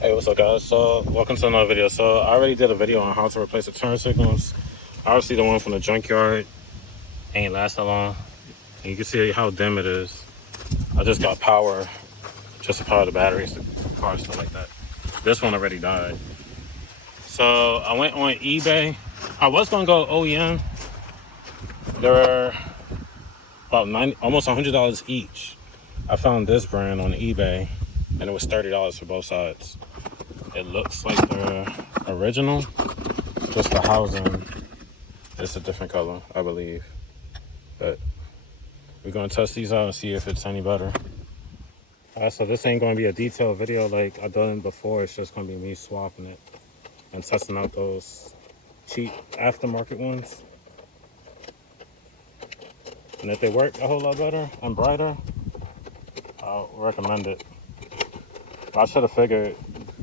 Hey, what's up, guys? So, welcome to another video. So, I already did a video on how to replace the turn signals. Obviously, the one from the junkyard ain't last that long. And you can see how dim it is. I just got power just to power the batteries, the car, stuff like that. This one already died. So, I went on eBay. I was going to go OEM. They were about almost $100 each. I found this brand on eBay, and it was $30 for both sides. It looks like the original, just the housing is a different color, I believe. But we're gonna test these out and see if it's any better. Alright, so this ain't gonna be a detailed video like I've done before. It's just gonna be me swapping it and testing out those cheap aftermarket ones. And if they work a whole lot better and brighter, I'll recommend it. I should have figured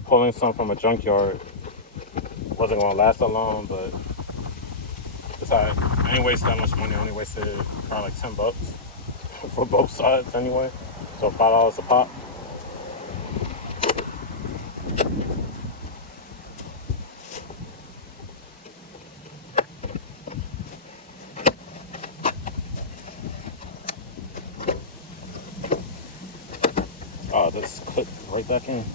pulling some from a junkyard wasn't gonna last that long, but besides, I ain't wasted that much money. I only wasted probably like $10 for both sides anyway. So $5 a pop. Oh, this clipped right back in.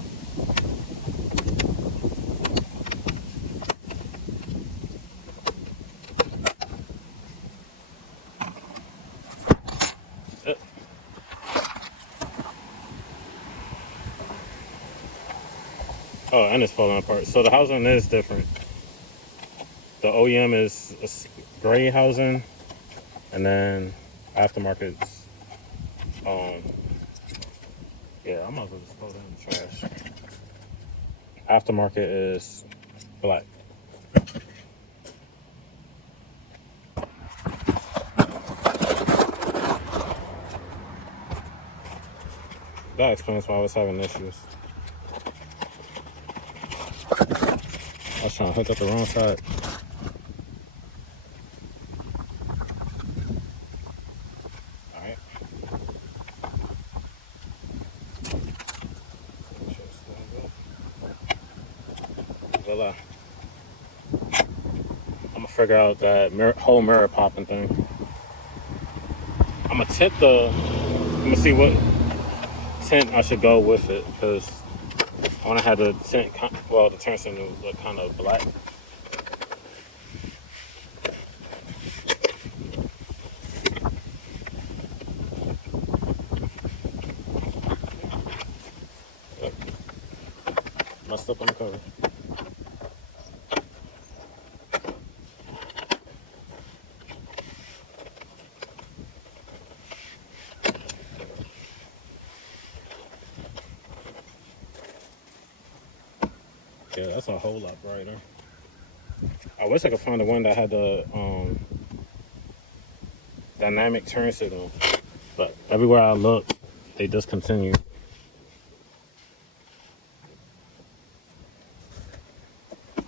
Oh, and it's falling apart. So the housing is different. The OEM is a gray housing, and then aftermarket's, yeah, I might as well just throw that in the trash. Aftermarket is black. That explains why I was having issues. I was trying to hook up the wrong side. Alright. Well, I'm gonna figure out that whole mirror popping thing. I'm gonna tint I'm gonna see what tint I should go with it, because I want to have the tint, the turn signal look kind of black. Yep. Messed up on the cover. Yeah, that's a whole lot brighter. I wish I could find the one that had the dynamic turn signal, but everywhere I look, they discontinued.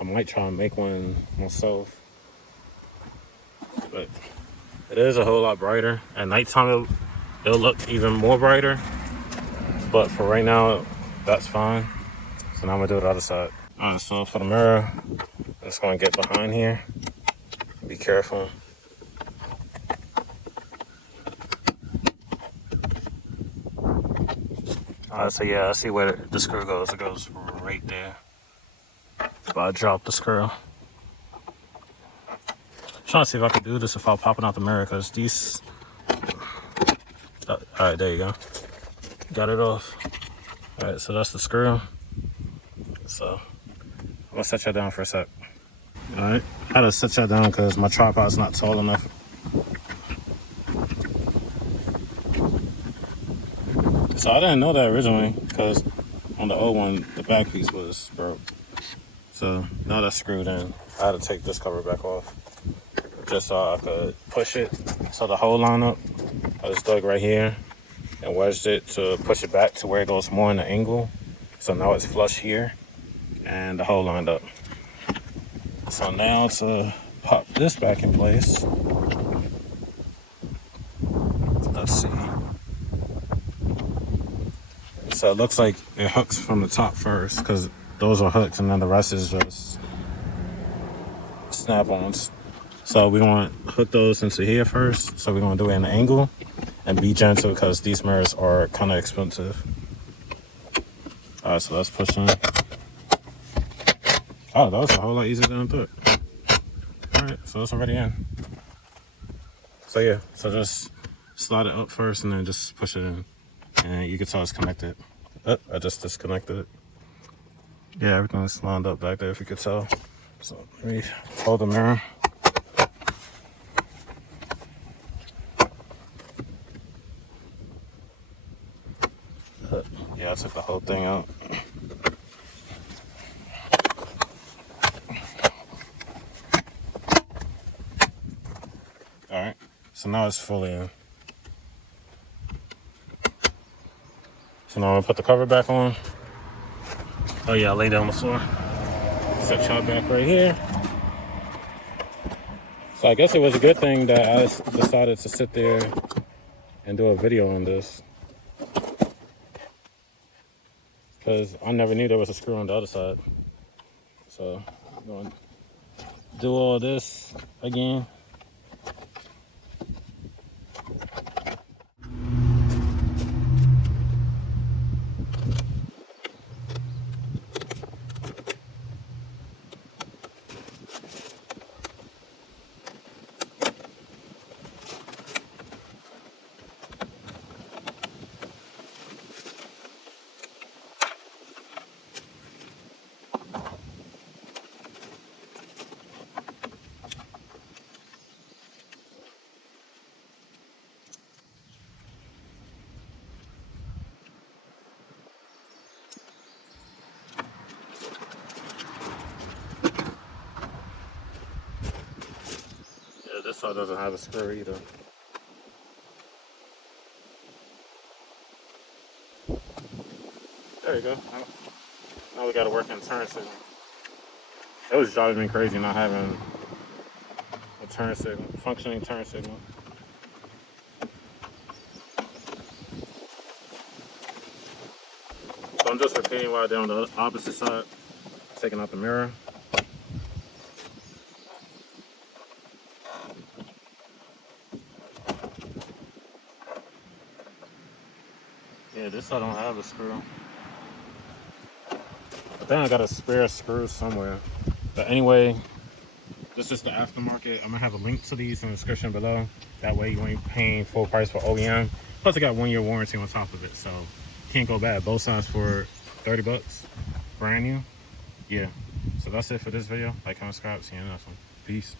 I might try and make one myself, but it is a whole lot brighter. At nighttime, it'll look even more brighter, but for right now, that's fine. So now I'm gonna do the other side. All right, so for the mirror, I'm just gonna get behind here. Be careful. All right, so yeah, I see where the screw goes. It goes right there. But I dropped the screw. Trying to see if I can do this without popping out the mirror, because these. All right, there you go. Got it off. All right, so that's the screw. So I'm gonna set that down for a sec. All right, I had to set that down because my tripod's not tall enough. So I didn't know that originally, because on the old one, the back piece was broke. So now that's screwed in. I had to take this cover back off just so I could push it so the hole line up. I just dug right here and wedged it to push it back to where it goes more in the angle. So now it's flush here and the hole lined up. So now to pop this back in place, let's see. So it looks like it hooks from the top first, because those are hooks, and then the rest is just snap-ons. So we're going to hook those into here first. So we're going to do it in an angle and be gentle because these mirrors are kind of expensive. All right, so let's push in. Oh, that was a whole lot easier than I thought. All right, so it's already in. So yeah, so just slide it up first and then just push it in. And you can tell it's connected. Oh, I just disconnected it. Yeah, everything's lined up back there if you could tell. So let me hold the mirror. Yeah, I took the whole thing out. All right, so now it's fully in. So now I'm gonna put the cover back on. Oh yeah, I lay down on the floor. Set y'all back right here. So I guess it was a good thing that I decided to sit there and do a video on this, because I never knew there was a screw on the other side. So I'm going to do all this again. Yeah, this side doesn't have a screw either. There you go. Now we got to work in turn signal. It was driving me crazy not having a turn signal, functioning turn signal. So I'm just repeating what I did on the opposite side, taking out the mirror. Yeah, this I don't have a screw. I think I got a spare screw somewhere. But anyway, this is the aftermarket. I'm gonna have a link to these in the description below. That way you ain't paying full price for OEM. Plus I got 1 year warranty on top of it, so can't go bad. Both sides for 30 bucks, brand new. Yeah, so that's it for this video. Like, comment, subscribe, see you in the next one. Peace.